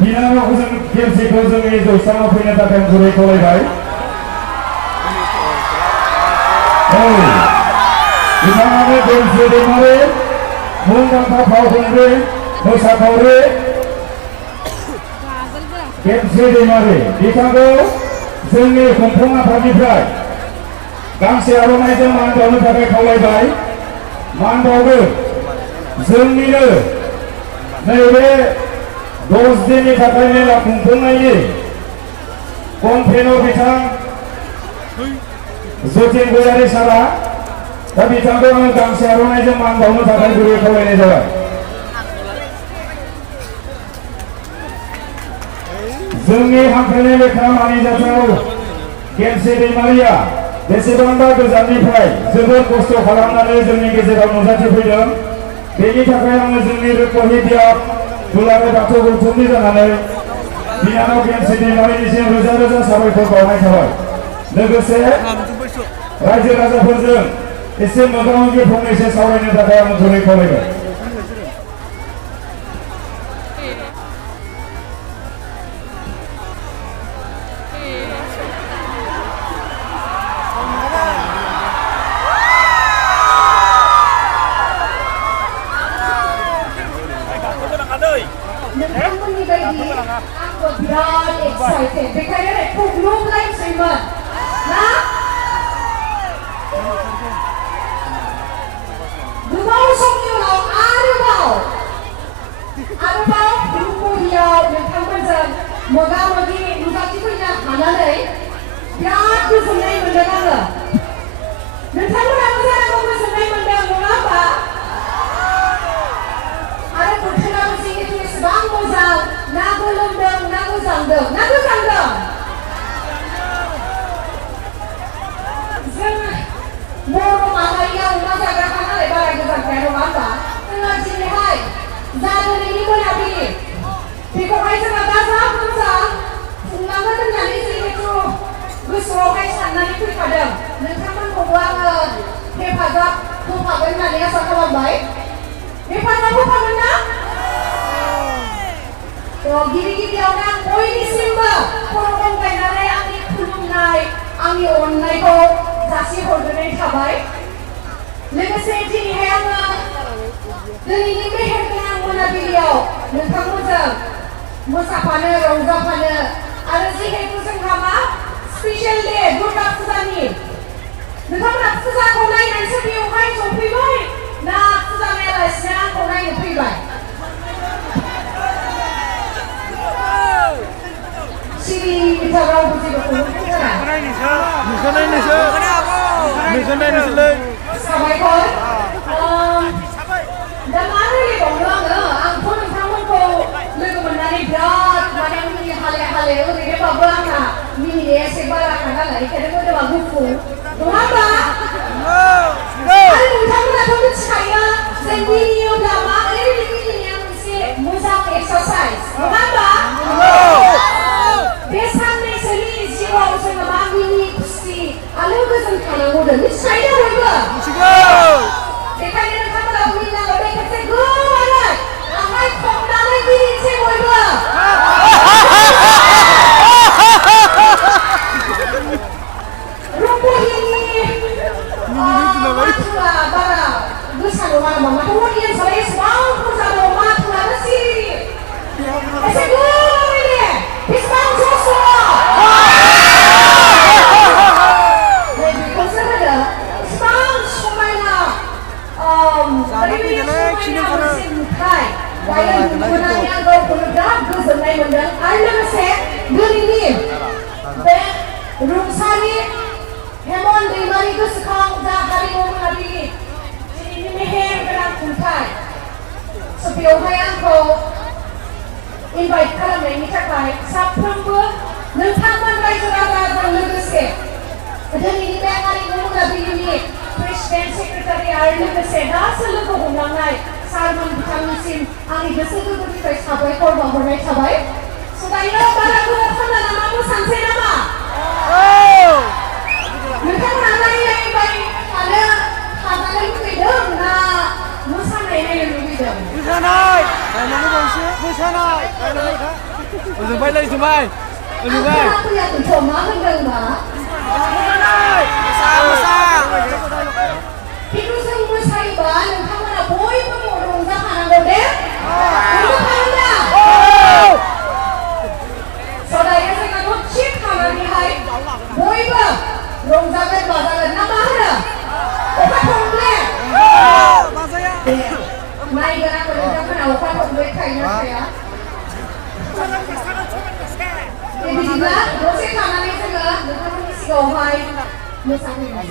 बिनानावखौ जों गेमस्रिखौ जोंनि जौस्राङाव फैनो थाखाय गुरै खावलायबाय बिथाङानो गेमस्रि दैमारि मुंदांखा फावखुंग्रि मोसाखावरि गेमस्रि दैमारि बिथांखौ जोंनि खुंफुं आफादनिफ्राय गांसे आर'नाइजों मान बावनो थाखाय खावलायबाय मान बावो जोंनिनो नैबे 10 दिननि थाखाय मेला खुंफुंनायनि कनभेनर बिथां जतिन गयारि सारा दा बिथांखौ आङो गांसे आर'नाइजों मान बावनो थाखाय गुरै खावलायनाय जाबाय जोंनि हांख्रायनाय लेखा मानिजाथाव गेमस्रि दैमारिया बेसेबांबा गोजाननिफ्राय जोबोद खस्थ' खालामनानै जोंनि गेजेराव नुजाथिफैदों बेनि थाखाय आङो जोंनि रुपाहि बियाब दुलाराय बाथौ गौथुमनि जानानै बिनानाव गेमस्रि दैमारिनिसिम रोजा रोजा साबायखर बावनाय थाबाय लोगोसे रायजो राजाफोरजों एसे मोगा-मोगि फंनैसो सावरायनो थाखाय आं गुरै खावलायबाय नोंथांमोननि बायदि आंबो बिराद एक्साइटेड बेखायनो थुग्लुबलायसैमोन ना गोबाव समनि उनाव आरोबाव रुपाहियाव नोंथांमोनजों मोगा-मोगि नुजाथिफैनो हानानै बिराद गोजोननाय मोनदों आङो नोंथांमोनाबो जानांगौ गोजोननाय मोनदों नङा होमबा आरो बोथोराबो जिहेतु एसेबां मोजां ना गोलोमदों ना गोजांदों जों बर' माहारिया अमा जाग्राखा नालाय बारा गोजांखाया नङा होमबा जोङो दिनैहाय जा दिनैनि मोनाबिलि बेखौहाय जोङो गाजा गोमजा खुंलांगोन होननानै जिहेतु गोसोआवहाय साननानै फैखादों नोंथांमोनखौबो आङो हेफाजाब होफागोन होननानै आसा खालामबाय हेफाजाब होफागोन ना गिबियावनो आं बयनिसिमबो खर' गंग्लायनानै आंनि खुलुमनाय आंनि अननायखौ जासिहरग्रोनाय थाबाय लोगोसे दिनैहाय आङो दिनैनि मेहेरगोनां मोनाबिलियाव नोंथांमोनजों मोसाफानो रंजाफानो आरो जिहेतु जोंहा मा स्पेशेल डे दुर्गा फुजानि नोंथांमोना फुजाखौ नायनानैसो बेवहाय सफैबाय ना फुजा नायालासिनो आंखौ नायनो फैबाय सिरि बिथा रावबो जेबोखौनो बुंथारा साबायखर दा मा रायलायबावनो आंथ' नोंथांमोनखौ लोगो मोननानै बिराद माने मिनि हाले हाले ओरैनोबाबो आंहा मिनिनाया एसे बाराखा नालाय बेखायनो मोदोमा गुफुर नङा होमबा आरो नोंथांमोनाथ' मिथिखायो जे मिनियोब्ला माबोरै मिनिनाया मोनसे मोजां एक्सारसाइज नङा होमबा बे साननैसोनि जिउआव जोङो मा मिनि खुसि आलो गोजोन थानांगौनो मिथिखायो बयबो बेखायनो नोंथांमोना मिनिनांगौ बे खेबसे गोबारै आखाइ खबनानै मिनिनोसै बयबो रुपाहिनि माथुआ बारा गोसा नङा नामा माथो अडियेन्सआव एसेबां बुरजा दं माथुआनो सिरि एसे गोबारै दे बेसेबां जस बेखौसो होनो एसेबां समायना मोनसे नुथाय दायो नुबोनानै आं गावखौनो बिराद गोजोननाय मोनदों आरो लोगोसे दिनैनि बे रुंसारि हेमन दैमारि गोसोखां जा हारिमु मोनाबिलि दिनैनि मेहेरगोनां खुंथाय बेवहाय आंखौ इनभाइट खालामनायनि थाखाय साफ्रोमबो नोंथांमोन रायजो राजाजों लोगोसे दिनैनि बे हारिमु मोनाबिलिनि प्रेसिडेन्ट सेक्रेटारि आरो लोगोसे गासै लोगो हमलांनाय सारमोन बिथांनिसिम आंनि गोसो गोरबोनिफ्राय साबायखर बावहरनाय थाबाय दायो बारा गोबाव खालामला नामा मोसानोसै नामा नोंथांमोना नायबाय थानो लुबैदों ना मोसानाय नायनो लुबैदों मोसानाय Dừng bay lên dừng bay. Dừng bay. Aku yakin cuma mendengar. Itu semua saya yang kamu nak boy pemurung zaman yang gede. Itu mana? Saudara saya nak cip kamu ni hai. Boy ber, rong zaman bazar nama ada. Apa komplain? Mai gara kerja mana? Apa komplain kayaknya saya. Jadi juga, dosen kanan itu lah, dengan misi gawai, misalnya.